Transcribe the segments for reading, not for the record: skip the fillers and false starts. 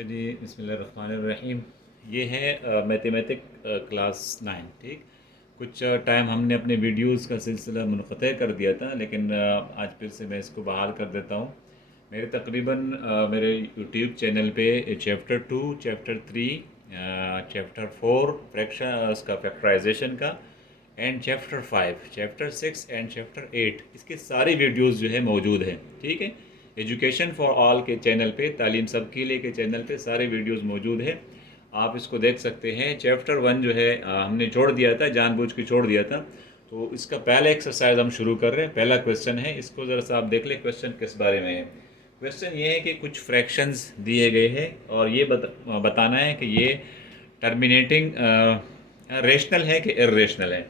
जी बिस्मिल्लाहिर्रहमानिर्रहीम। ये है मैथमेटिक क्लास 9। ठीक, कुछ टाइम हमने अपने वीडियोस का सिलसिला मुनक़ते कर दिया था, लेकिन आज फिर से मैं इसको बहाल कर देता हूँ। मेरे तकरीबन मेरे यूट्यूब चैनल पे चैप्टर 2, चैप्टर 3, चैप्टर 4 फ्रैक्शन उसका फैक्टराइजेशन का, and chapter 5, chapter 6 and chapter 8, इसके सारी वीडियोस जो है मौजूद हैं। ठीक है, एजुकेशन फॉर ऑल के चैनल पे, तालीम सब के लिए के चैनल पे सारे वीडियोस मौजूद हैं। आप इसको देख सकते हैं। चैप्टर 1 जो है हमने छोड़ दिया था, जानबूझ के छोड़ दिया था। तो इसका पहला एक्सरसाइज हम शुरू कर रहे हैं। पहला क्वेश्चन है, इसको ज़रा सा आप देख लें। क्वेश्चन किस बारे में है? क्वेश्चन ये है कि कुछ फ्रैक्शंस दिए गए हैं और ये बताना है कि ये टर्मिनेटिंग रेशनल है कि इर्रेशनल है।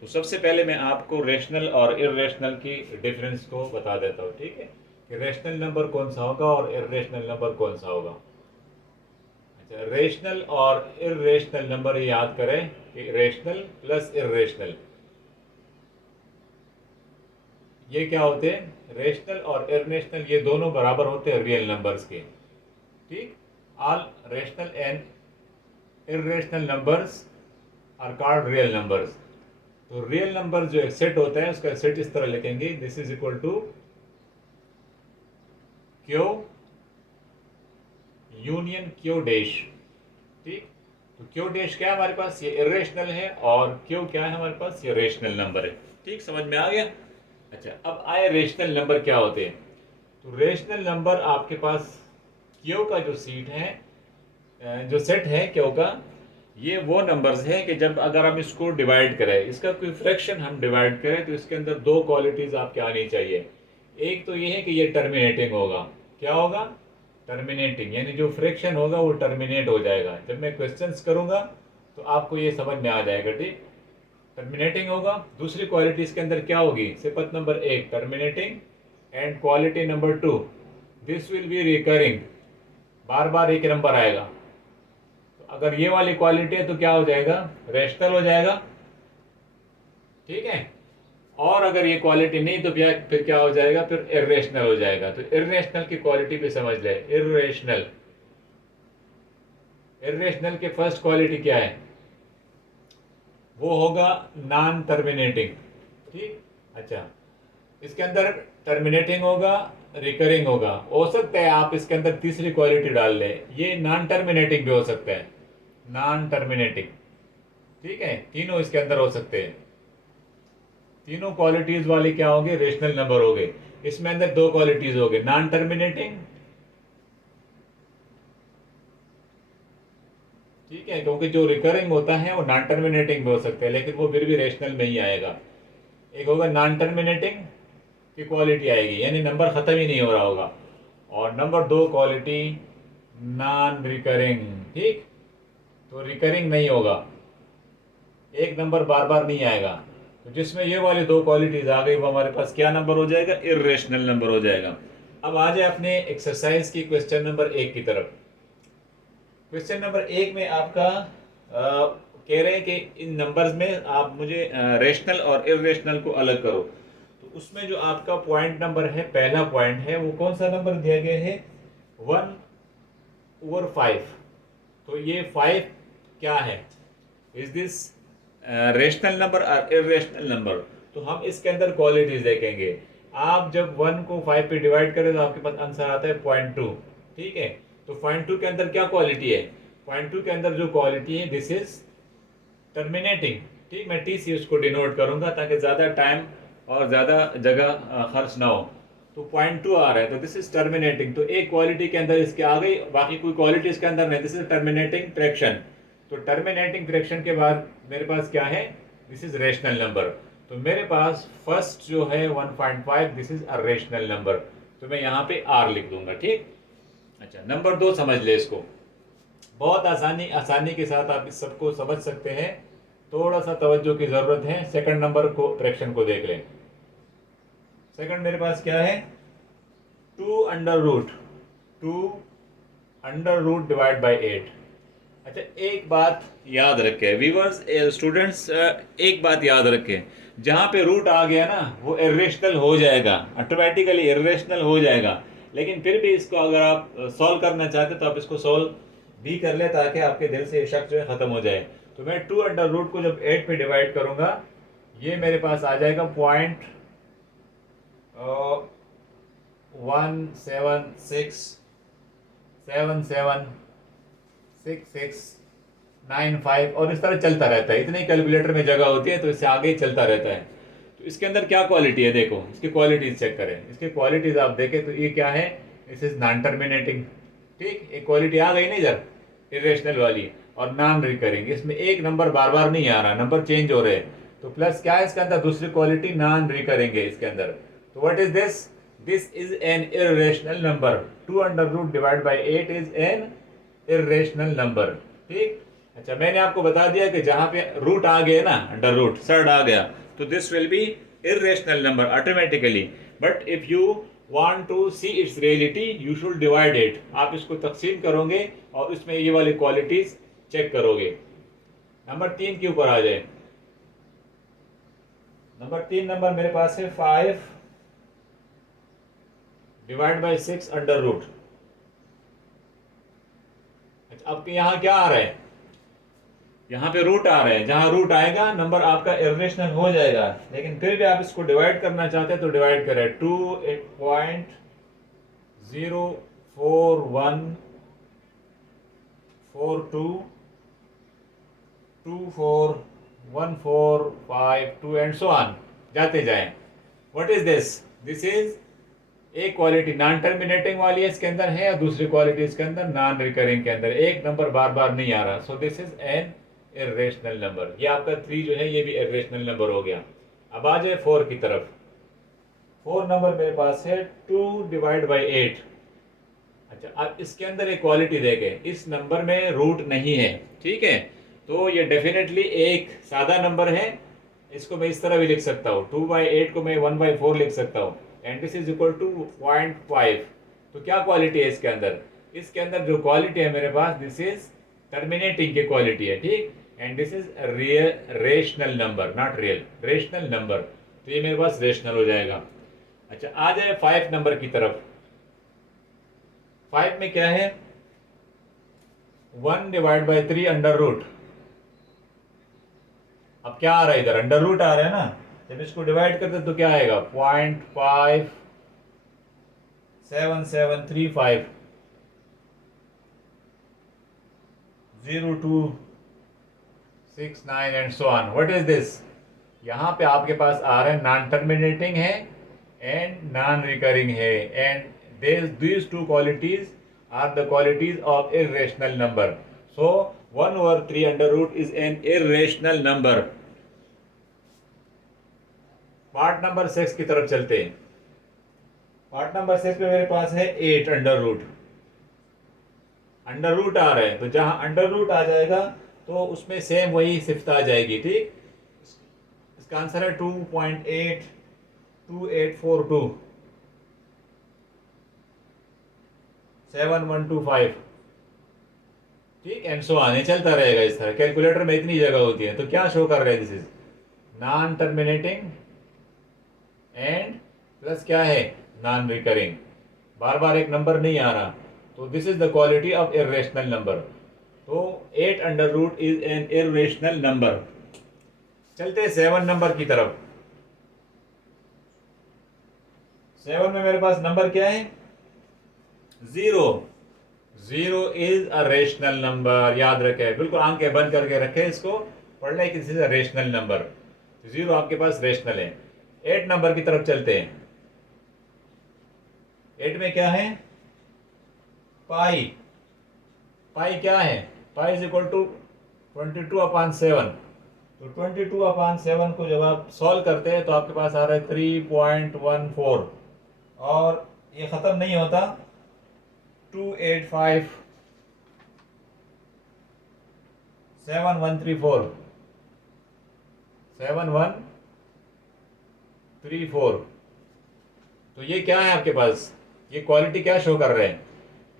तो सबसे पहले मैं आपको रेशनल और इर्रेशनल की डिफरेंस को बता देता हूँ। ठीक है, कि रेशनल नंबर कौन सा होगा और इर्रेशनल नंबर कौन सा होगा। अच्छा, रेशनल और इर्रेशनल नंबर याद करें कि रेशनल प्लस इर्रेशनल ये क्या होते हैं? रेशनल और इर्रेशनल ये दोनों बराबर होते हैं रियल नंबर्स के। ठीक, all rational and irrational numbers are called real numbers. तो रियल नंबर जो एक सेट होता है उसका सेट इस तरह लिखेंगे, this is equal to Q union Q dash. ठीक, तो क्यू डैश क्या है हमारे पास? ये इरेशनल है, और क्यू क्या है हमारे पास? ये रेशनल नंबर है। ठीक, समझ में आ गया? अच्छा, अब आए रेशनल नंबर क्या होते हैं। तो रेशनल नंबर आपके पास क्यू का जो सीट है, जो सेट है क्यू का, ये वो नंबर्स हैं कि जब अगर हम इसको डिवाइड करें, इसका कोई फ्रैक्शन हम डिवाइड करें, तो इसके अंदर दो क्वालिटीज आपके आनी चाहिए। एक तो ये है कि ये टर्मिनेटिंग होगा। क्या होगा? टर्मिनेटिंग, यानी जो फ्रैक्शन होगा वो टर्मिनेट हो जाएगा। जब मैं क्वेश्चंस करूंगा तो आपको ये समझ में आ जाएगा। ठीक, टर्मिनेटिंग होगा। दूसरी क्वालिटी इसके अंदर क्या होगी? सिफत number 1 terminating, and quality number 2 this will be recurring, बार बार एक नंबर आएगा। अगर ये वाली क्वालिटी है तो क्या हो जाएगा? रेशनल हो जाएगा। ठीक है, और अगर ये क्वालिटी नहीं तो फिर क्या हो जाएगा? फिर इर्रेशनल हो जाएगा। तो इर्रेशनल की क्वालिटी पे समझ ले। इर्रेशनल, इर्रेशनल की फर्स्ट क्वालिटी क्या है? वो होगा नॉन टर्मिनेटिंग। ठीक, अच्छा, इसके अंदर टर्मिनेटिंग होगा, रिकरिंग होगा। हो सकता है आप इसके अंदर तीसरी क्वालिटी डाल लें, ये नॉन टर्मिनेटिंग भी हो सकता है। नॉन टर्मिनेटिंग, ठीक है, तीनों इसके अंदर हो सकते हैं। तीनों क्वालिटीज वाले क्या होंगे? रेशनल नंबर हो गए। इसमें अंदर दो क्वालिटीज हो गए, नॉन टर्मिनेटिंग, ठीक है, क्योंकि जो रिकरिंग होता है वो नॉन टर्मिनेटिंग भी हो सकता है, लेकिन वो फिर भी रेशनल में ही आएगा। एक होगा नॉन टर्मिनेटिंग की क्वालिटी आएगी, यानी नंबर खत्म ही नहीं हो रहा होगा। और नंबर 2 क्वालिटी नॉन रिकरिंग। ठीक, तो रिकरिंग नहीं होगा, एक नंबर बार बार नहीं आएगा। तो जिसमें ये वाली दो क्वालिटीज आ गई वो हमारे पास क्या नंबर हो जाएगा? इर्रेशनल नंबर हो जाएगा। अब आ जाए अपने एक्सरसाइज की क्वेश्चन नंबर 1 की तरफ। क्वेश्चन नंबर 1 में आपका कह रहे हैं कि इन नंबर्स में आप मुझे रेशनल और इर्रेशनल को अलग करो। तो उसमें जो आपका पॉइंट नंबर है, पहला पॉइंट है, वो कौन सा नंबर दिया गया है? 1/5। तो ये 5 क्या है? इज दिस रेशनल नंबर और इरेशनल नंबर? तो हम इसके अंदर क्वालिटीज देखेंगे। आप जब 1 को 5 पे डिवाइड करें तो आपके पास आंसर आता है 0.2। ठीक है, तो 0.2 के अंदर क्या क्वालिटी है? 0.2 के अंदर जो क्वालिटी है, दिस इज टर्मिनेटिंग। ठीक, मैं टी से उसको डिनोट करूंगा ताकि ज़्यादा टाइम और ज़्यादा जगह खर्च ना हो। तो 0.2 आ रहा है, तो दिस इज टर्मिनेटिंग। तो एक क्वालिटी के अंदर इसके आ गई, बाकी कोई क्वालिटी इसके अंदर नहीं। This is terminating fraction. तो टर्मिनेटिंग फ्रैक्शन के बाद मेरे पास क्या है? This is rational number. तो मेरे पास फर्स्ट जो है 1.5, this is a rational number. तो मैं यहाँ पे आर लिख दूंगा। ठीक, अच्छा, नंबर 2 समझ ले इसको। बहुत आसानी के साथ आप इस सबको समझ सकते हैं। थोड़ा सा तवज्जो की जरूरत है। सेकंड नंबर को, फ्रैक्शन को देख लें। सेकंड मेरे पास क्या है? 2 अंडर रूट डिवाइड बाई 8। अच्छा, एक बात याद रखें व्यूअर्स, स्टूडेंट्स, एक बात याद रखें, जहाँ पे रूट आ गया ना वो इरेशनल हो जाएगा, ऑटोमेटिकली इरेशनल हो जाएगा। लेकिन फिर भी इसको अगर आप सॉल्व करना चाहते तो आप इसको सॉल्व भी कर ले, ताकि आपके दिल से ये शक जो है ख़त्म हो जाए। तो मैं 2 अंडर रूट को जब 8 पे डिवाइड करूँगा, ये मेरे पास आ जाएगा 0.176776695 और इस तरह चलता रहता है। इतनी कैलकुलेटर में जगह होती है तो इससे आगे ही चलता रहता है। तो इसके अंदर क्या क्वालिटी है, देखो इसकी क्वालिटीज चेक करें। इसकी क्वालिटीज आप देखें तो ये क्या है, दिस इज नॉन टर्मिनेटिंग। ठीक, एक क्वालिटी आ गई नहीं इधर, इरेशनल वाली। और नॉन रिकरिंग, इसमें एक नंबर बार बार नहीं आ रहा, नंबर चेंज हो रहे हैं। तो प्लस क्या है इसके अंदर, दूसरी क्वालिटी नॉन रिकरिंग है इसके अंदर। तो what is this, this is an irrational number. 2 under root divide by 8 is an irrational number. ठीक, अच्छा मैंने आपको बता दिया कि जहां पे रूट आ गया ना, अंडर रूट सर्ड आ गया, तो this will B irrational number automatically, but if you want to see its reality you should divide it। आप इसको तकसीम करोगे और इसमें ये वाली क्वालिटीज चेक करोगे। नंबर 3 के ऊपर आ जाए। नंबर 3 नंबर मेरे पास है 5 डिवाइड बाई 6 अंडर रूट। अच्छा, अब यहाँ क्या आ रहा है, यहाँ पे रूट आ रहा है। जहां रूट आएगा नंबर आपका इरेशनल हो जाएगा, लेकिन फिर भी आप इसको डिवाइड करना चाहते हैं तो डिवाइड करें। 2.04142241452 एंड सो ऑन जाते जाएं। What is this, this is एक क्वालिटी नॉन टर्मिनेटिंग वाली है इसके अंदर है, और दूसरी क्वालिटी इसके अंदर नॉन रिकरिंग के अंदर एक नंबर बार बार नहीं आ रहा। So this is an irrational number. ये आपका 3 जो है ये भी इरेशनल नंबर हो गया। अब आ जाए 4 की तरफ। 4 नंबर मेरे पास है 2 डिवाइड बाई 8। अच्छा, अब इसके अंदर एक क्वालिटी देखे, इस नंबर में रूट नहीं है। ठीक है, तो ये डेफिनेटली एक सादा नंबर है। इसको मैं इस तरह भी लिख सकता हूँ, 2/8 को मैं 1/4 लिख सकता हूँ, and this is equal to 0.5। तो क्या क्वालिटी है इसके अंदर, इसके अंदर जो क्वालिटी है मेरे पास, दिस इज टर्मिनेटिंग की क्वालिटी है। ठीक, and this is real rational number, not real, rational number. तो ये मेरे पास रेशनल हो जाएगा। अच्छा, आ जाए 5 नंबर की तरफ। 5 में क्या है, 1 डिवाइड बाई 3 अंडर रूट। अब क्या आ रहा है इधर, अंडर रूट आ रहा है ना, जब इसको डिवाइड करते तो क्या आएगा, 0.57735 0269 and so on. What is this, यहाँ पे आपके पास आ रहा है नॉन टर्मिनेटिंग है एंड नॉन रिकरिंग है, and these two qualities are the qualities of irrational number. So 1/3 under root is an irrational number. Part number 6 की तरफ चलते हैं। पार्ट नंबर 6 में मेरे पास है 8 अंडर रूट। अंडर रूट आ रहा है, तो जहां अंडर रूट आ जाएगा तो उसमें सेम वही सिफ्त आ जाएगी। ठीक, इसका आंसर है 2.82842 7125। ठीक, एंड सो आने चलता रहेगा इस तरह। कैलकुलेटर में इतनी जगह होती है, तो क्या शो कर रहा है, this is non terminating and plus क्या है, नॉन रिकरिंग। बार बार एक नंबर नहीं आ रहा, तो this is the quality of irrational number. तो 8 under root is an irrational number. चलते 7 नंबर की तरफ। 7 में मेरे पास नंबर क्या है, 0। 0 इज अ रेशनल नंबर, याद रखे, बिल्कुल आंखें बंद करके रखे, इसको पढ़ लें कि this is a rational number. 0 आपके पास रेशनल है। 8 नंबर की तरफ चलते हैं। 8 में क्या है, पाई। पाई क्या है, पाई इज इक्वल टू 22/7। तो 22/7 को जब आप सॉल्व करते हैं तो आपके पास आ रहा है 3.14, और ये ख़त्म नहीं होता, 2857134 7134। तो ये क्या है आपके पास, ये क्वालिटी क्या शो कर रहे हैं,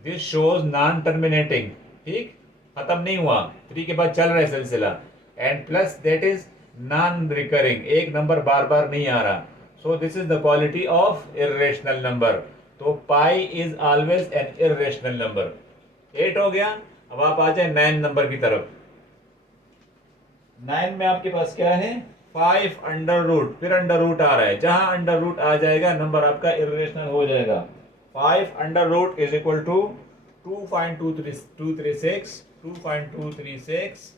दिस शोज नॉन टर्मिनेटिंग। ठीक, खत्म नहीं हुआ, 3 के बाद चल रहा है सिलसिला, and plus that is non recurring, एक नंबर बार बार नहीं आ रहा। So this is the quality of irrational number. तो pi is always an irrational number. 8 हो गया। अब आप आ जाए 9 नंबर की तरफ। 9 में आपके पास क्या है? 5 अंडर रूट, फिर अंडर रूट आ रहा है, जहां अंडर रूट आ जाएगा नंबर आपका इरेशनल हो जाएगा। 5 under root is equal to 2.236 2.236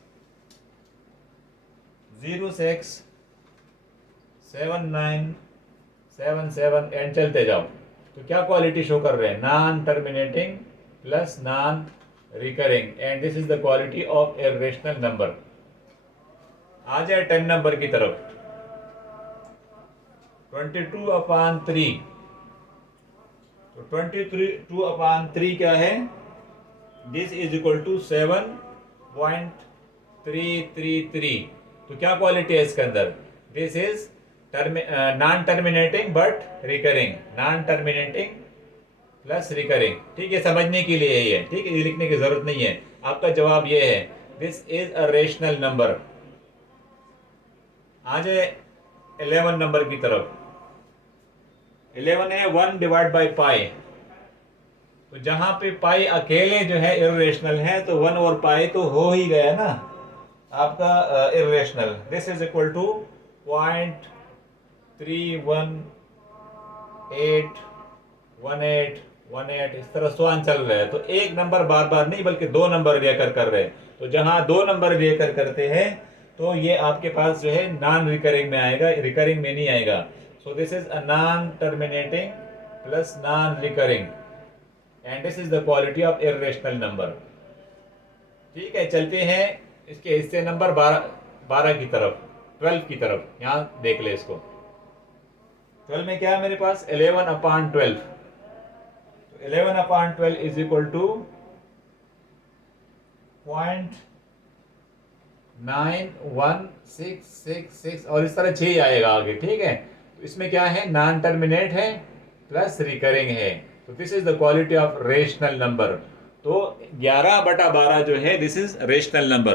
06 7977 and चलते जाओ। तो क्या क्वालिटी शो कर रहे हैं? Non terminating plus non recurring, and this is the quality of irrational number. आ जाए 10 नंबर की तरफ। 22/3, तो 22/3 क्या है? This is equal to 7.333। तो क्या क्वालिटी है इसके अंदर? This is non terminating but recurring, non terminating plus recurring. ठीक है, समझने के लिए ये है, ठीक है, ये लिखने की जरूरत नहीं है। आपका जवाब ये है, this is a rational number. आ जाए 11 नंबर की तरफ। 11 है 1 डिवाइड बाई पाई। तो जहां पे पाई अकेले जो है इरेशनल है, तो 1 और पाई तो हो ही गया ना आपका irrational. This is equal to 0.311818, इस तरह स्वान चल रहा है। तो एक नंबर बार बार नहीं बल्कि दो नंबर लेकर कर रहे हैं। तो जहां दो नंबर लेकर करते हैं तो ये आपके पास जो है नॉन रिकरिंग में आएगा, रिकरिंग में नहीं आएगा। सो this is a non terminating plus non recurring, and this is the quality of irrational number. ठीक है, चलते हैं इसके हिस्से नंबर 12 की तरफ, 12 की तरफ। यहां देख ले इसको। 12 में क्या है मेरे पास? 11/12। तो 11/12 इज इक्वल टू 0.91666, और इस तरह 6 आएगा आगे। ठीक है, तो इसमें क्या है? नॉन टर्मिनेट है प्लस रिकरिंग है। तो this is the quality of rational number. तो 11/12 जो है दिस इज रेशनल नंबर।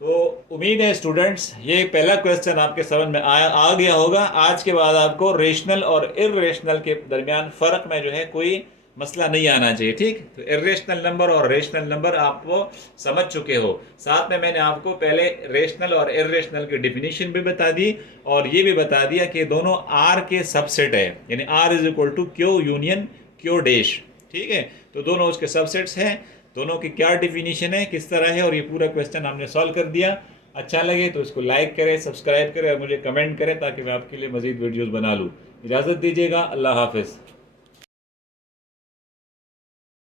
तो उम्मीद है स्टूडेंट्स ये पहला क्वेश्चन आपके समझ में आ गया होगा। आज के बाद आपको रेशनल और इरेशनल के दरमियान फ़र्क में जो है कोई मसला नहीं आना चाहिए। ठीक, तो इरेशनल नंबर और रेशनल नंबर आप वो समझ चुके हो। साथ में मैंने आपको पहले रेशनल और इरेशनल की डिफिनीशन भी बता दी, और ये भी बता दिया कि दोनों आर के सबसेट है, यानी R is equal to Q union Q dash. ठीक है, तो दोनों उसके सबसेट्स हैं, दोनों की क्या डिफिनीशन है, किस तरह है, और ये पूरा क्वेश्चन हमने सॉल्व कर दिया। अच्छा लगे तो इसको लाइक करें, सब्सक्राइब करें और मुझे कमेंट करें ताकि मैं आपके लिए मज़ीद वीडियोस बना लूँ। इजाज़त दीजिएगा, अल्लाह हाफिज़।